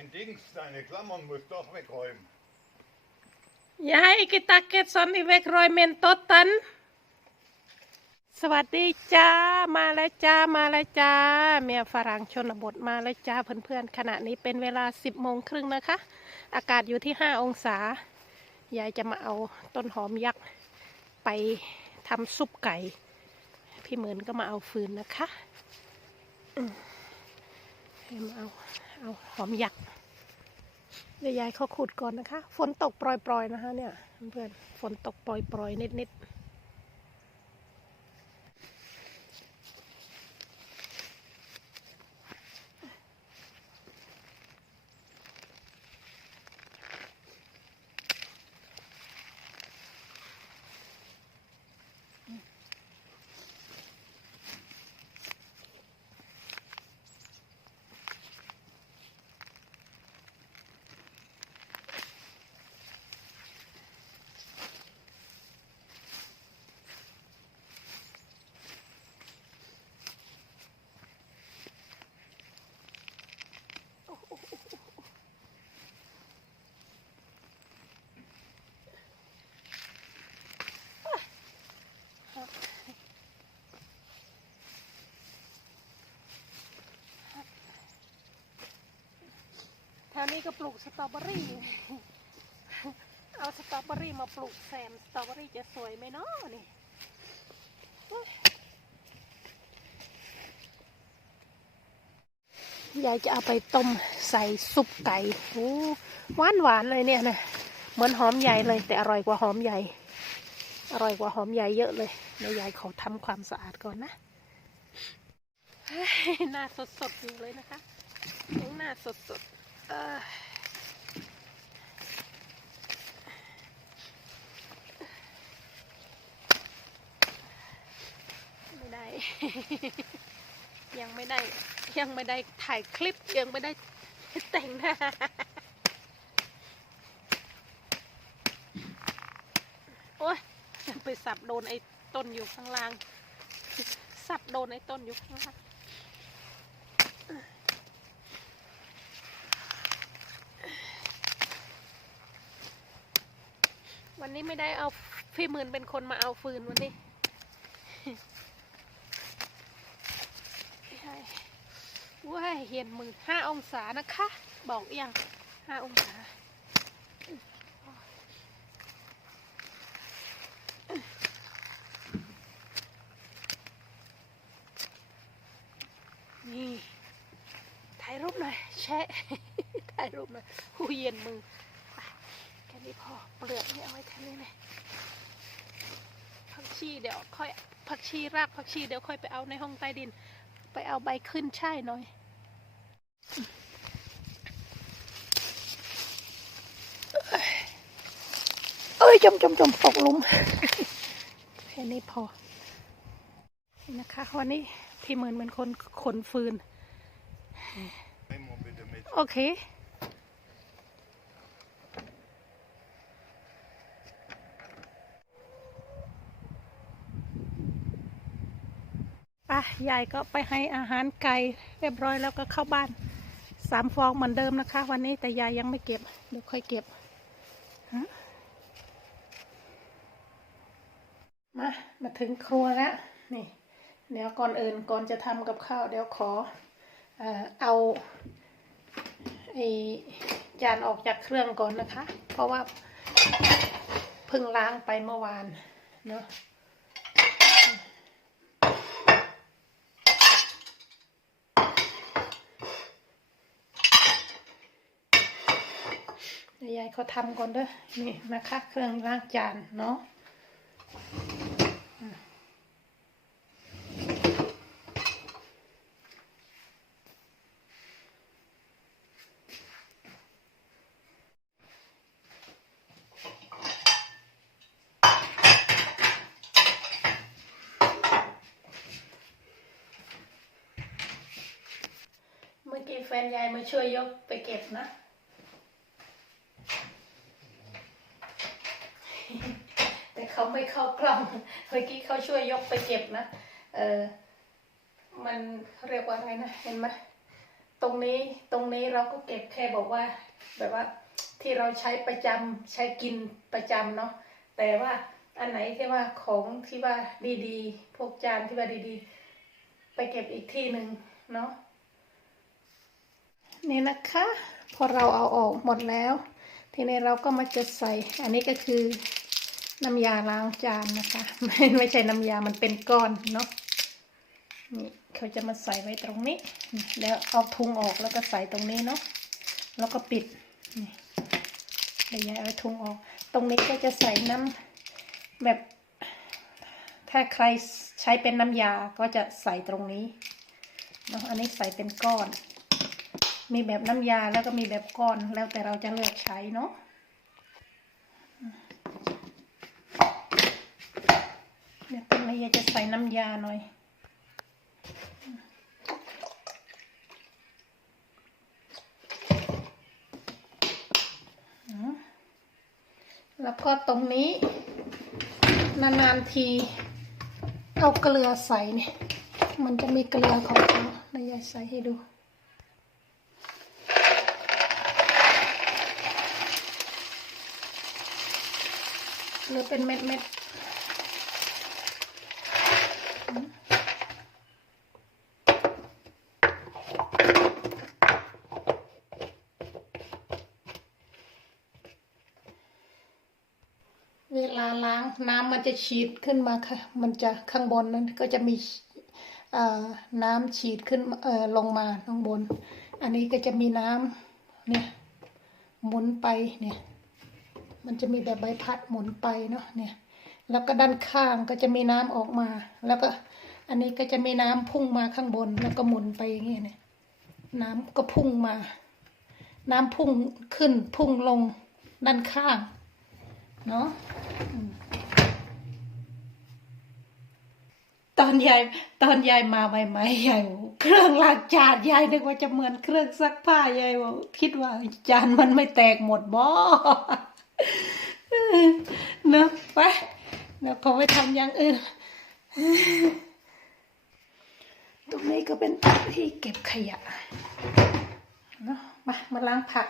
Dein Dings, deine Klammern muss doch wegräumen. ยายกิตาเกตซอนอีเวกรอยเมนโตตันสวัสดีจ้า มาแล้วจ้า มาแล้วจ้า เมียฝรั่งชนบทมาแล้วจ้าเพื่อนๆ ขณะนี้เป็นเวลา 10โมงครึ่งนะคะ อากาศอยู่ที่ 5 องศา ยายจะมาเอาต้นหอมยักษ์ไปทำซุปไก่ พี่เหมือนก็มาเอาฟืนนะคะอืมให้มาเอา เอาหอมยักเดี๋ยวยายเขาขุดก่อนนะคะ ฝนตกปล่อยๆนะคะเนี่ยเพื่อนฝนตกปล่อยๆนิดๆ วนี้ก็ปลูกสตรอเบอรี่ เอาสตรอเบอรี่มาปลูกแซม สตรอเบอรี่จะสวยไหมเนาะนี่ยายจะเอาไปต้มใส่ซุปไก่โอ้หวานหวานเลยเนี่ยนะ เหมือนหอมใหญ่เลย แต่อร่อยกว่าหอมใหญ่ อร่อยกว่าหอมใหญ่เยอะเลยเดี๋ยวยายขอทำความสะอาดก่อนนะหน้าสดๆอยู่เลยนะคะหน้าสดๆ ไม่ได้ ยังไม่ได้ ยังไม่ได้ถ่ายคลิปยังไม่ได้แต่งหน้าโอ๊ยไปสับโดนไอ้ต้นอยู่ข้างล่าง สับโดนไอ้ต้นอยู่ข้างล่าง วันนี้ไม่ได้เอาพี่หมื่นเป็นคนมาเอาฟืนวันนี้ว้ายเห็นมือห้าองศานะคะ บอกอยังห้าองศานี่ถ่ายรูปหน่อยแชะถ่ายรูปหน่อยหูเย็นมือ ไปแค่นี้พอเปลือกนี่เอาไว้แค่นี้เลยผักชีเดี๋ยวค่อยผักชีรากผักชีเดี๋ยวค่อยไปเอาในห้องใต้ดิน ไปเอาใบขึ้นช่ายหน่อยเอ้ยจมจมจมตกหลุมแค่นี้พอนี่นะคะวันนี้พี่เหมือนเป็นคนขนฟืน Nimm mal bitte mit. โอเค ยายก็ไปให้อาหารไก่เรียบร้อยแล้วก็เข้าบ้านสามฟองเหมือนเดิมนะคะ วันนี้แต่ยายยังไม่เก็บเดี๋ยวค่อยเก็บมามาถึงครัวแล้วนี่ เดี๋ยวก่อนอื่นก่อนจะทำกับข้าวเดี๋ยวขอเอ่อเอาไอจานออกจากเครื่องก่อนนะคะ เพราะว่าเพิ่งล้างไปเมื่อวานเนาะ ยวยายเขาทำก่อนเด้อนี่นะคะเครื่องล้างจานเนาะเมื่อกี้แฟนยายมาช่วยยกไปเก็บนะ แต่เขาไม่เข้ากล้องเมื่อกี้เขาช่วยยกไปเก็บนะเออมันเรียกว่าอะไรนะเห็นไหมตรงนี้ตรงนี้เราก็เก็บแค่บอกว่า แบบว่าที่เราใช้ประจำใช้กินประจำเนาะแต่ว่าอันไหนที่ว่าของที่ว่าดีๆ พวกจานที่ว่าดีๆ ไปเก็บอีกที่หนึ่งเนาะนี่นะคะ พอเราเอาออกหมดแล้ว ทีนี้เราก็มาจะใส่อันนี้ก็คือ น้ำยาล้างจานนะคะ ไม่ไม่ใช่น้ำยามันเป็นก้อนเนาะนี่เขาจะมาใส่ไว้ตรงนี้ แล้วเอาทุงออกแล้วก็ใส่ตรงนี้เนาะแล้วก็ปิดนี่เดี๋ยวยายเอาทุงออก ตรงนี้ก็จะใส่น้ำแบบ ถ้าใครใช้เป็นน้ำยาก็จะใส่ตรงนี้เนาะอันนี้ใส่เป็นก้อน มีแบบน้ำยาแล้วก็มีแบบก้อนแล้วแต่เราจะเลือกใช้เนาะ เดี๋ยวตรงนี้ยายจะใส่น้ำยาหน่อย แล้วก็ตรงนี้ นานๆที เอาเกลือใส่เนี่ย มันจะมีเกลือของเขานายยายใส่ให้ดูหรือเป็นเม็ดเม็ดเวลาล้าง น้ำมันจะฉีดขึ้นมาค่ะ มันจะข้างบนนั้นก็จะมีน้ำฉีดขึ้นลงมาข้างบน อันนี้ก็จะมีน้ำเนี่ยหมุนไปเนี่ย มันจะมีแบบใบพัดหมุนไปเนาะเนี่ย แล้วก็ด้านข้างก็จะมีน้ำออกมา แล้วก็อันนี้ก็จะมีน้ำพุ่งมาข้างบนแล้วก็หมุนไปอย่างเงี้ยเนี่ย น้ำก็พุ่งมา น้ำพุ่งขึ้นพุ่งลงด้านข้างเนาะอืม ตอนยายตอนยายมาใหม่ๆยายเครื่องล้างจานยายนึกว่าจะเหมือนเครื่องซักผ้ายายบอกคิดว่าจานมันไม่แตกหมดบ่เนอะไปเดี๋ยวเขาไปทำอย่างอื่นตรงนี้ก็เป็นที่เก็บขยะเนาะมามาล้างผัก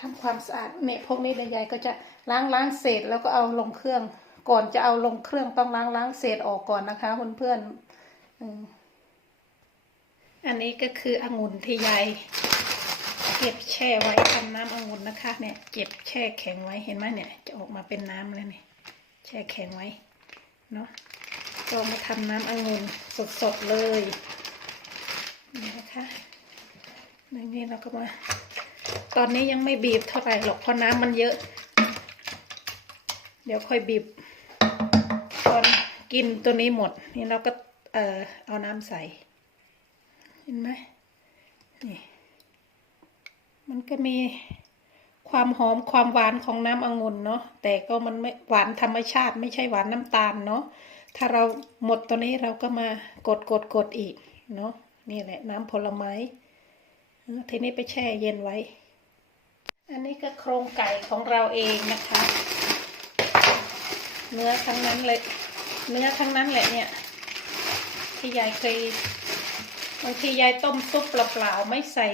ทำความสะอาดเนี่ยพวกนี้ยายก็จะล้างล้างเศษแล้วก็เอาลงเครื่อง ก่อนจะเอาลงเครื่องต้องล้างล้างเศษออกก่อนนะคะเพื่อนๆอืมอันนี้ก็คือองุ่นที่ยายเก็บแช่ไว้ทำน้ำองุ่นนะคะ เนี่ยเก็บแช่แข็งไว้เห็นไหมเนี่ย จะออกมาเป็นน้ำแล้วเนี่ยแช่แข็งไว้เนาะก็มาทำน้ำองุ่นสดๆเลยนี่นะคะในนี้เราก็มา ตอนนี้ยังไม่บีบเท่าไหร่หรอกเพราะน้ำมันเยอะ เดี๋ยวค่อยบีบ กินตัวนี้หมด นี่เราก็เอ่อเอาน้ำใส่ เห็นไหมนี่มันก็มีความหอมความหวานของน้ำองุ่นเนาะแต่ก็มันไม่หวานธรรมชาติ ไม่ใช่หวานน้ำตาลเนาะถ้าเราหมดตัวนี้เราก็มากดกดกดอีกเนาะนี่แหละน้ำผลไม้เทีนี้ไปแช่เย็นไว้ อันนี้ก็โครงไก่ของเราเองนะคะ เนื้อทั้งนั้นเลย เนื้อทั้งนั้นแหละเนี่ย ที่ยายเคยบางทียายต้มซุปเปล่าๆไม่ใส่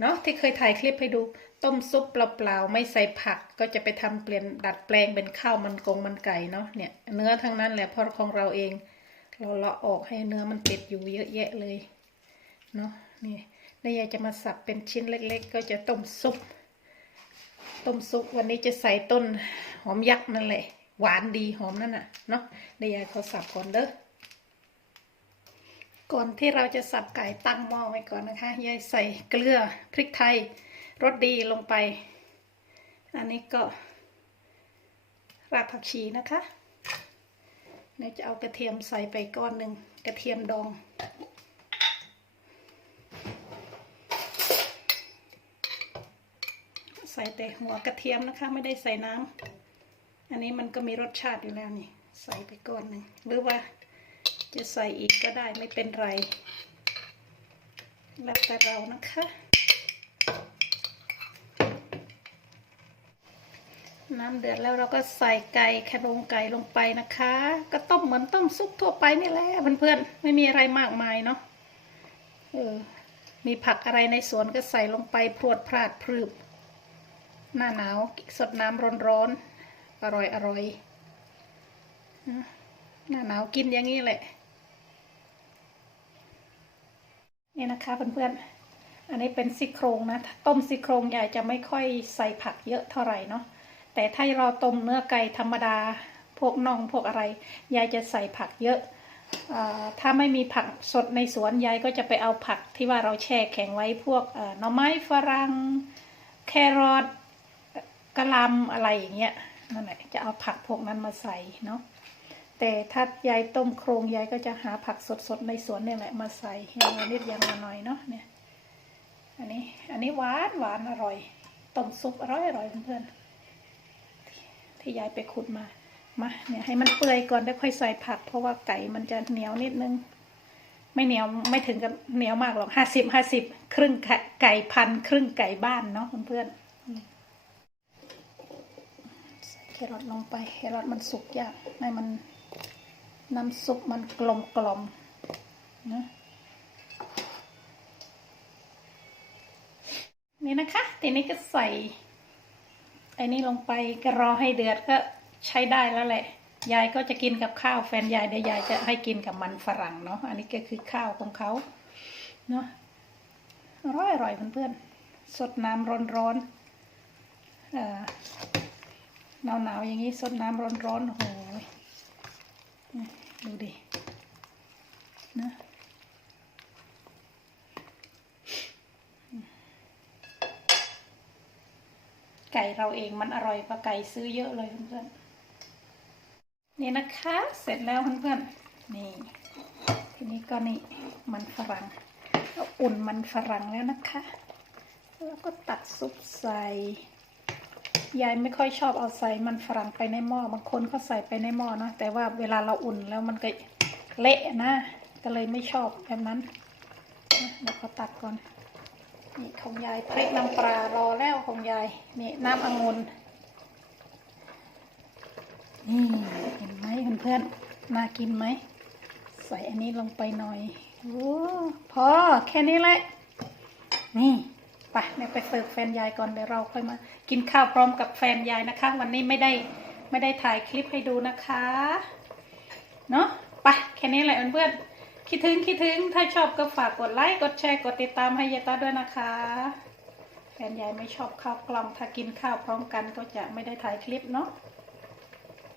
เนาะที่เคยถ่ายคลิปให้ดู ต้มซุปเปล่าๆไม่ใส่ผัก ก็จะไปทำเปลี่ยนดัดแปลงเป็นข้าวมันกงมันไก่เนาะเนี่ยเนื้อทั้งนั้นแหละเพราะของเราเอง เราเลาะออกให้เนื้อมันติดอยู่เยอะแยะเลยเนาะนี่แล้วยายจะมาสับเป็นชิ้นเล็ก ๆ ก็จะต้มซุปต้มซุปวันนี้จะใส่ต้นหอมยักษ์นั่นแหละ หวานดีหอมนั่นน่ะเนาะเดี๋ยวยายเขาสับก่อนเด้อก่อนที่เราจะสับไก่ตั้งหม้อไว้ก่อนนะคะยายใส่เกลือพริกไทยรสดีลงไป อันนี้ก็รากผักชีนะคะเดี๋ยจะเอากระเทียมใส่ไปก้อนหนึ่งกระเทียมดอง ใส่แต่หัวกระเทียมนะคะ ไม่ได้ใส่น้ำ อันนี้มันก็มีรสชาติอยู่แล้วนี่ ใส่ไปก้อนหนึ่งหรือว่าจะใส่อีกก็ได้ไม่เป็นไร แล้วแต่เรานะคะ น้ำเดือดแล้วเราก็ใส่ไก่แครงไก่ลงไปนะคะ ก็ต้มเหมือนต้มซุปทั่วไปนี่แหละเพื่อนๆไม่มีอะไรมากมายเนาะเออมีผักอะไรในสวนก็ใส่ลงไปพรวดพราดพรืบหน้าหนาวสดน้ำร้อนๆ อร่อยอร่อยหน้าหนาวกินอย่างนี้แหละ นี่นะคะเพื่อนๆ อันนี้เป็นซี่โครงนะ ต้มซี่โครงยายจะไม่ค่อยใส่ผักเยอะเท่าไหร่เนาะ แต่ถ้าเราต้มเนื้อไก่ธรรมดา พวกน่องพวกอะไร ยายจะใส่ผักเยอะอถ้าไม่มีผักสดในสวนยายก็จะไปเอาผักที่ว่าเราแช่แข็งไว้พวกหน่อไม้ฝรั่งแครอทกะลำอะไรอย่างเงี้ย นั่นแหละจะเอาผักพวกนั้นมาใส่เนาะแต่ถ้ายายต้มโครงยายก็จะหาผักสดๆในสวนเนี่ยแหละมาใส่ย่างนิดย่างหน่อยเนาะเนี่ยอันนี้อันนี้หวานหวานอร่อยต้มซุปอร่อยอร่อยเพื่อนๆที่ยายไปขุดมามาเนี่ยให้มันเปื่อยก่อนแล้วค่อยใส่ผัก เพราะว่าไก่มันจะเหนียวนิดนึง ไม่เหนียวไม่ถึงกับเหนียวมากหรอกห้าสิบห้าสิบครึ่งไก่พันครึ่งไก่บ้านเนาะเพื่อนๆอืมใส่แครอทลงไปแครอทมันสุกยากให้มันน้ำซุปมันกลมกล่อมนะนี่นะคะทีนี้ก็ใส่ไอ้นี่ลงไปก็รอให้เดือดก็ใช้ได้แล้วแหละ ยายก็จะกินกับข้าวแฟนยายเดี๋ยวยายจะให้กินกับมันฝรั่งเนาะอันนี้ก็คือข้าวของเขาเนาะอร่อยอร่อยเพื่อนๆสดน้ำร้อนๆอ่อ หนาวหนาวๆอย่างนี้สดน้ำร้อนๆโอ้โหดูดินะไก่เราเองมันอร่อยกว่าไก่ซื้อเยอะเลยเพื่อนๆนี่นะคะ เสร็จแล้วเพื่อนๆนี่ ทีนี้ก็นี่มันฝรั่งก็อุ่นมันฝรั่งแล้วนะคะ แล้วก็ตักซุปใส่ ยายไม่ค่อยชอบเอาใส่มันฝรั่งไปในหม้อบางคนก็ใส่ไปในหม้อนะแต่ว่าเวลาเราอุ่นแล้วมันก็เละนะก็เลยไม่ชอบแบบนั้นเดี๋ยวก็ตักก่อนนี่ของยายพริกน้ำปลารอแล้วของยายนี่น้ำองุ่นนี่เห็นไหมเพื่อนๆน่ากินไหมใส่อันนี้ลงไปหน่อยโอ้พอแค่นี้แหละนี่ ไปเนี่ยไปเสิร์ฟแฟนยายก่อนเดี๋ยวเราค่อยมา กินข้าวพร้อมกับแฟนยายนะคะ วันนี้ไม่ได้ไม่ได้ถ่ายคลิปให้ดูนะคะเนาะไปแค่นี้แหละเพื่อนๆคิดถึงคิดถึงถ้าชอบก็ฝากกดไลค์กดแชร์กดติดตามให้ยายตาด้วยนะคะแฟนยายไม่ชอบข้าวกล่องถ้ากินข้าวพร้อมกันก็จะไม่ได้ถ่ายคลิปเนาะ